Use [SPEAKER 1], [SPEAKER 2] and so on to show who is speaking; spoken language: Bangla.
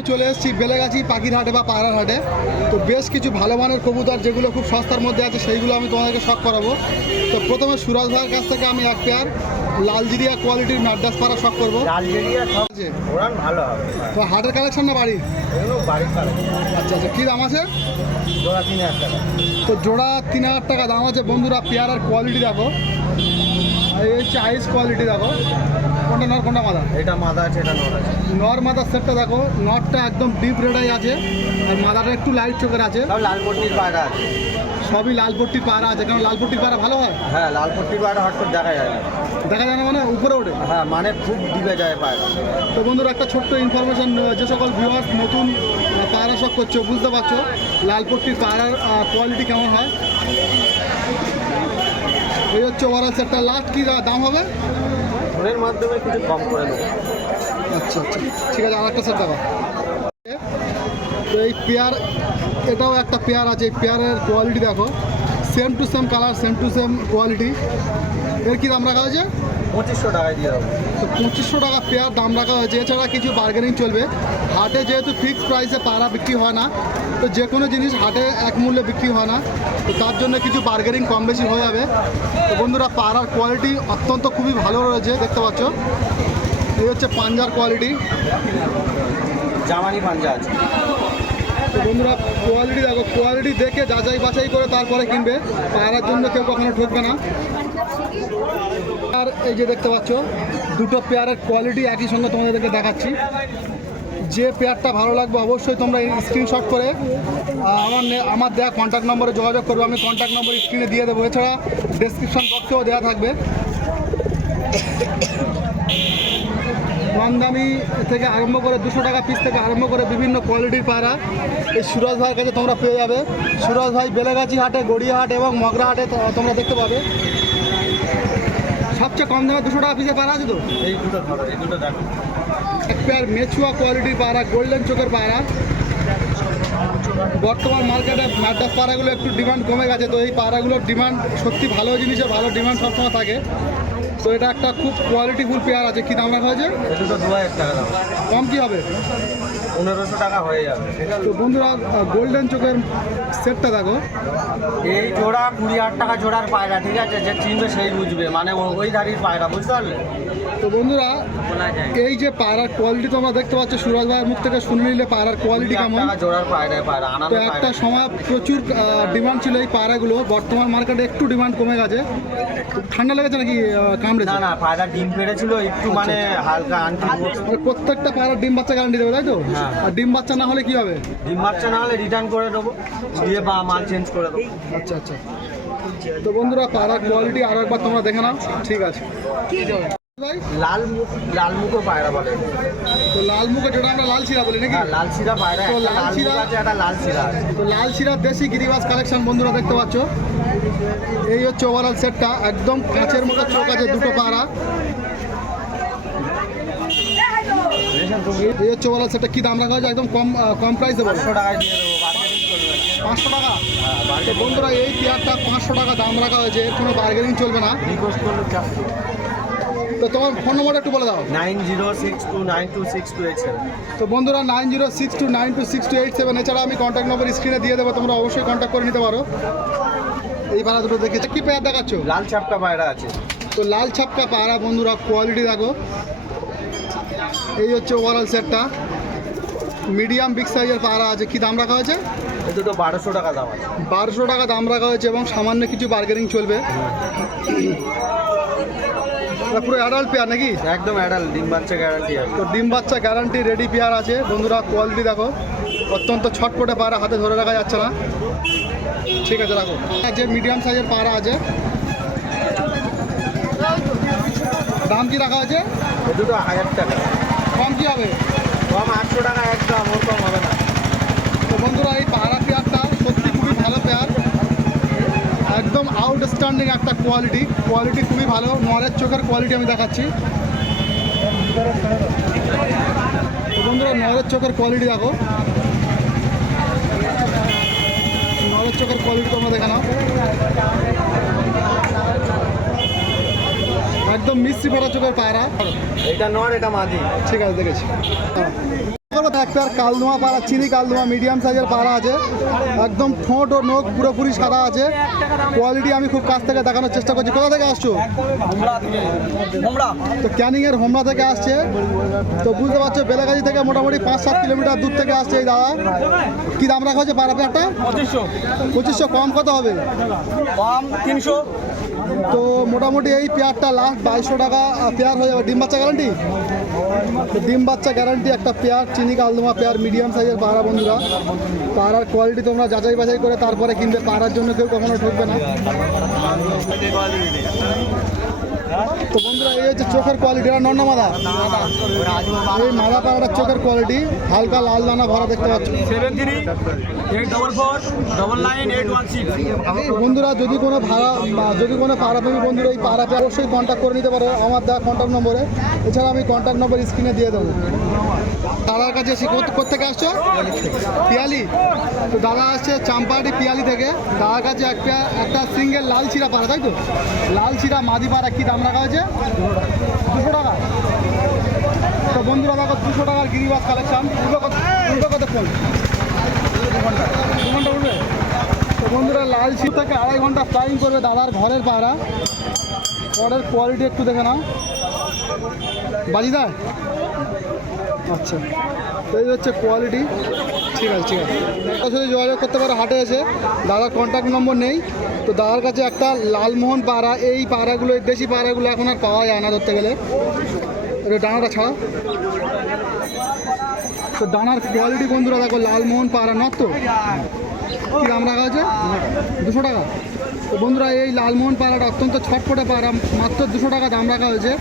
[SPEAKER 1] আমি চলে এসেছি বেলেগাছি পাখির হাটে বা পায়রার হাটে তো বেশ কিছু ভালো মানের কবুতর যেগুলো খুব সস্তার মধ্যে আছে সেইগুলো আমি তোমাদেরকে শখ করাবো। তো প্রথমে সুরাজ ভাইয়ের কাছ থেকে আমি এক পেয়ার লালজিরিয়া কোয়ালিটির ম্যাডাস পাড়া শখ করব।
[SPEAKER 2] ভালো
[SPEAKER 1] তো হাটের কালেকশন না বাড়ি
[SPEAKER 2] বাড়ির
[SPEAKER 1] আচ্ছা আচ্ছা কী দাম আছে?
[SPEAKER 2] জোড়া তিন হাজার টাকা।
[SPEAKER 1] তো জোড়া তিন হাজার টাকা দাম আছে। বন্ধুরা পেয়ারার কোয়ালিটি দেখো। হচ্ছে আইস কোয়ালিটি দেখো। কোনটা নর কোনটা মাদা
[SPEAKER 2] এটা মাথা আছে এটা নট আছে।
[SPEAKER 1] নর মাদার সেটটা দেখো নটটা একদম ডিপ রেডাই আছে আর মাদাটা একটু লাইট চোখের আছে।
[SPEAKER 2] সব লালপট্টির পায়রা আছে।
[SPEAKER 1] সবই লালপট্টির পাড়া আছে কারণ লালপট্টির পাড়া ভালো হয়?
[SPEAKER 2] হ্যাঁ লালপট্টির পায়রা হট করে দেখা যায় না।
[SPEAKER 1] দেখা যায় না মানে উপরে ওঠে?
[SPEAKER 2] হ্যাঁ মানে খুব ডিবে যায় পায়রা।
[SPEAKER 1] তো বন্ধুরা একটা ছোট্ট ইনফরমেশন যে সকল ভিউয়ার্স নতুন পায়রা শখ করছ বুঝতে পারছ লালপট্টির পায়রার কোয়ালিটি কেমন হয়? এই হচ্ছে ওভারঅল সেটটা লাস্ট কী দাম হবে?
[SPEAKER 2] ফোনের মাধ্যমে কিছু কম করে দেবো
[SPEAKER 1] আচ্ছা আচ্ছা। ঠিক আছে আরেকটা সেট দেখো তো এই পেয়ার এটাও একটা পেয়ার আছে। এই পেয়ারের কোয়ালিটি দেখো। Same to same colour same to same quality এর কী দাম রাখা হয়েছে?
[SPEAKER 2] পঁচিশশো টাকায় দিয়ে দেবো।
[SPEAKER 1] তো পঁচিশশো টাকা পেয়ার দাম রাখা হয়েছে। এছাড়া কিছু বার্গেনিং চলবে। হাটে যেহেতু ফিক্সড প্রাইসে পাড়া বিক্রি হয় না তো যে কোনো জিনিস হাটে এক মূল্যে বিক্রি হয় না। তো তার জন্য কিছু বার্গেনিং কম বেশি হয়ে যাবে। তো বন্ধুরা পাড়ার কোয়ালিটি অত্যন্ত খুবই ভালো রয়েছে দেখতে পাচ্ছ। এই হচ্ছে পাঞ্জার কোয়ালিটি
[SPEAKER 2] জামানি পাঞ্জা আছে।
[SPEAKER 1] তো বন্ধুরা কোয়ালিটি দেখো কোয়ালিটি দেখে যাচাই বাছাই করে তারপরে কিনবে। পায়রার জন্য কেউ কখনো ঠকবে না। আর এই যে দেখতে পাচ্ছ, দুটো পেয়ারের কোয়ালিটি একই সঙ্গে তোমাদেরকে দেখাচ্ছি। যে পেয়ারটা ভালো লাগবে অবশ্যই তোমরা স্ক্রিনশট করে আমার আমার দেওয়া কন্ট্যাক্ট নম্বরে যোগাযোগ করবে। আমি কন্ট্যাক্ট নম্বর স্ক্রিনে দিয়ে দেবো। এছাড়া ডেসক্রিপশন বক্সেও দেওয়া থাকবে। কম দামি থেকে আরম্ভ করে দুশো টাকা পিস থেকে আরম্ভ করে বিভিন্ন কোয়ালিটির পায়রা এই সুরজ ভাইয়ের কাছে তোমরা পেয়ে যাবে। সুরজ ভাই বেলেগাছি হাটে, গড়িয়াহাট এবং মগরা হাটে তোমরা দেখতে পাবে। সবচেয়ে কম দামে দুশো টাকা পিসের পায়রা আছে তো?
[SPEAKER 2] এই দুটো ধরো এই দুটো দেখো।
[SPEAKER 1] এক পেয়ার মেচুয়া কোয়ালিটির পায়রা গোল্ডেন চোখের পায়রা বর্তমান মার্কেটে ম্যাডাস পাড়াগুলো একটু ডিমান্ড কমে গেছে তো এই পাড়াগুলোর ডিমান্ড সত্যি ভালো জিনিসের ভালো ডিমান্ড সবসময় থাকে। তো এটা একটা খুব কোয়ালিটিফুল পেয়ার আছে। কী দাম রাখা হয়েছে? কম কী হবে?
[SPEAKER 2] পনেরোশো টাকা হয়ে যাবে।
[SPEAKER 1] তো বন্ধুরা গোল্ডেন চোখের সেটটা দেখো।
[SPEAKER 2] এই জোড়া কুড়ি হাজার টাকা জোড়ার পায়রা ঠিক আছে? যে চিনবে সেই বুঝবে। মানে ওই ধারির পায়রা বুঝতে পারলে?
[SPEAKER 1] তো বন্ধুরা এই যে পায়রার কোয়ালিটি তোমরা দেখতে পাচ্ছ সুরাজ ভাইয়ের মুখ থেকে শুনে নিলে পায়রার কোয়ালিটি কেমন। তো একটা সময় প্রচুর ডিমান্ড ছিল এই পায়রাগুলো বর্তমান মার্কেটে একটু ডিমান্ড কমে গেছে। ঠান্ডা লেগেছে নাকি আহ, কামড়েছে?
[SPEAKER 2] না না পায়রা ডিম পেড়েছিল একটু মানে হালকা আনটি
[SPEAKER 1] মানে প্রত্যেকটা পায়রার ডিম বাচ্চা গ্যারান্টি দেবে তাই তো?
[SPEAKER 2] হ্যাঁ।
[SPEAKER 1] আর ডিম বাচ্চা না হলে কি হবে?
[SPEAKER 2] ডিম বাচ্চা না হলে রিটার্ন করে দেবো দিয়ে বা মাল চেঞ্জ করে দেবো।
[SPEAKER 1] আচ্ছা আচ্ছা। তো বন্ধুরা পায়রার কোয়ালিটি আরও একবার তোমরা দেখে নাও। ঠিক আছে।
[SPEAKER 2] লাল মুখ লাল মুখও পায়রা বলে।
[SPEAKER 1] তো লাল মুখে যেটা আমরা লাল শিরা বলি নাকি?
[SPEAKER 2] হ্যাঁ লাল শিরা পায়রা
[SPEAKER 1] তো লাল শিরা-
[SPEAKER 2] আছে একটা লাল শিরা
[SPEAKER 1] তো লাল শিরার দেশি গিরিবাস কালেকশন বন্ধুরা দেখতে পাচ্ছ। এই হচ্ছে ওভারঅল সেটটা একদম কাঁচের মতো চোখ আছে দুটো পাড়া এই হচ্ছে ওভারঅল সেটটা কি দাম রাখা হয়েছে? একদম কম কম প্রাইসে
[SPEAKER 2] পাঁচশো দিয়ে দেবো
[SPEAKER 1] পাঁচশো টাকা? বন্ধুরা এই পেয়ারটা পাঁচশো টাকা দাম রাখা হয়েছে কোনো বার্গেনিং চলবে না। তো তোমার ফোন নম্বরটা একটু বলে দাও।
[SPEAKER 2] Nine zero six two nine two six two eight seven.
[SPEAKER 1] তো বন্ধুরা nine zero six two nine two six two eight seven এছাড়া আমি কন্ট্যাক্ট নম্বর স্ক্রিনে দিয়ে দেবো তোমরা অবশ্যই কন্ট্যাক্ট করে নিতে পারো। এই ভাড়া দুটো দেখেছে কি পেয়ার দেখাচ্ছ?
[SPEAKER 2] লাল চাপটা পায়রা আছে।
[SPEAKER 1] তো লাল ছাপকা পাড়া বন্ধুরা কোয়ালিটি দেখো। এই হচ্ছে ওভারঅল সেটটা মিডিয়াম বিগ সাইজের পাড়া আছে। কি দাম রাখা হয়েছে?
[SPEAKER 2] দুটো বারোশো টাকা দাম আছে।
[SPEAKER 1] বারোশো টাকা দাম রাখা হয়েছে এবং সামান্য কিছু বার্গেনিং চলবে। পুরো অ্যাডাল্ট পেয়ার নাকি?
[SPEAKER 2] একদম অ্যাডাল ডিম বাচ্চা গ্যারান্টি আছে।
[SPEAKER 1] তো ডিম বাচ্চা গ্যারান্টি রেডি পেয়ার আছে। বন্ধুরা কোয়ালিটি দেখো। অত্যন্ত ছটপটে পাড়া হাতে ধরে রাখা যাচ্ছে না। ঠিক আছে রাখো। যে মিডিয়াম সাইজের পাড়া আছে। দাম কি রাখা আছে?
[SPEAKER 2] দুটো হাজার টাকা।
[SPEAKER 1] কম কি হবে?
[SPEAKER 2] কম আটশো টাকা একদম ওর কম হবে না।
[SPEAKER 1] তো বন্ধুরা এই পায়রা পেয়ারটা সত্যি খুবই ভালো পেয়ার একদম আউটস্ট্যান্ডিং একটা কোয়ালিটি কোয়ালিটি খুবই ভালো। নরের চোখের কোয়ালিটি আমি দেখাচ্ছি। বন্ধুরা নরের চোখের কোয়ালিটি দেখো। নরের চোখের কোয়ালিটি তোমরা দেখে নাও। একদম মিস্ত্রি পড়া চোখের পায়রা।
[SPEAKER 2] এটা নর এটা মাদি
[SPEAKER 1] ঠিক আছে দেখেছি। করব এক পেয়ার কালদোমা পাড়া চিনি কালদোমা মিডিয়াম সাইজের পাড়া আছে। একদম ঠোঁট ও নখ পুরোপুরি সাদা আছে। কোয়ালিটি আমি খুব কাছ থেকে দেখানোর চেষ্টা করছি। কোথা থেকে আসছো? তো ক্যানিংয়ের হোমরা থেকে আসছে। তো বুঝতে পারছ বেলাগাজি থেকে মোটামুটি পাঁচ সাত কিলোমিটার দূর থেকে আসছে এই দাদা। কি দাম রাখা হচ্ছে পাড়া পেয়ারটা
[SPEAKER 2] পঁচিশশো।
[SPEAKER 1] পঁচিশশো কম কত হবে?
[SPEAKER 2] কম তিনশো।
[SPEAKER 1] তো মোটামুটি এই পেয়ারটা লাস্ট বাইশশো টাকা পেয়ার হয়ে যাবে। ডিম বাচ্চা গ্যারান্টি ডিম বাচ্চা গ্যারান্টি একটা পেয়ার, চিনি কালদমা পেয়ার মিডিয়াম সাইজের পাহারা বন্ধুরা। পাহারার কোয়ালিটি তোমরা যাচাই বাছাই করে তারপরে কিনবে। পাহারার জন্য কেউ কখনো ঠকবে না। তো বন্ধুরা এই হচ্ছে চোখের কোয়ালিটি এটা নন্না মাদা এই মাদা পাড়াটার চোখের কোয়ালিটি হালকা লাল দানা ভরা দেখতে পাচ্ছ। বন্ধুরা যদি কোনো ভাড়া যদি কোনো পাড়া প্রেমী বন্ধুরা এই পাড়া পেয়ে অবশ্যই কন্ট্যাক্ট করে নিতে পারো আমার দেওয়া কন্ট্যাক্ট নম্বরে। এছাড়া আমি কন্ট্যাক্ট নম্বর স্ক্রিনে দিয়ে দেবো। দাদার কাছে এসে কোথ- কোথেকে আসছো? পিয়ালি। তো দাদা আসছে চাম্পাহাটি পিয়ালি থেকে। দাদার কাছে একটা একটা সিঙ্গেল লাল চিরা পাড়া তাই তো? লাল চিরা মাদি পাড়া কী দাম রাখা হয়েছে দুশো টাকা। তো বন্ধুরা দেখো দুশো টাকার গিরিবাস কালেকশন উঠবে কত উঠবে কত ফোন দু ঘণ্টা। উঠবে? তো বন্ধুরা, লাল সিট থেকে আড়াই ঘণ্টা ফ্লাইং করবে দাদার ঘরের পাড়া পরের কোয়ালিটি একটু দেখে নাও। বাজিদার? আচ্ছা। এই হচ্ছে কোয়ালিটি ঠিক আছে ঠিক আছে। তার সাথে যোগাযোগ করতে পারো, হাটে এসে। দাদার কন্ট্যাক্ট নম্বর নেই। তো দাদার কাছে একটা লালমোহন পাড়া, এই পাড়াগুলো, এই দেশি পাড়াগুলো এখন আর পাওয়া যায় না ধরতে গেলে। ডানাটা ছাড়া তো ডানার কোয়ালিটি বন্ধুরা, দেখো লালমোহন পাড়া নয় তো? কী দাম রাখা আছে? দুশো টাকা। তো বন্ধুরা, এই লালমোহন পাড়াটা অত্যন্ত ছটপটে পাড়া, মাত্র দুশো টাকা দাম রাখা হয়েছে।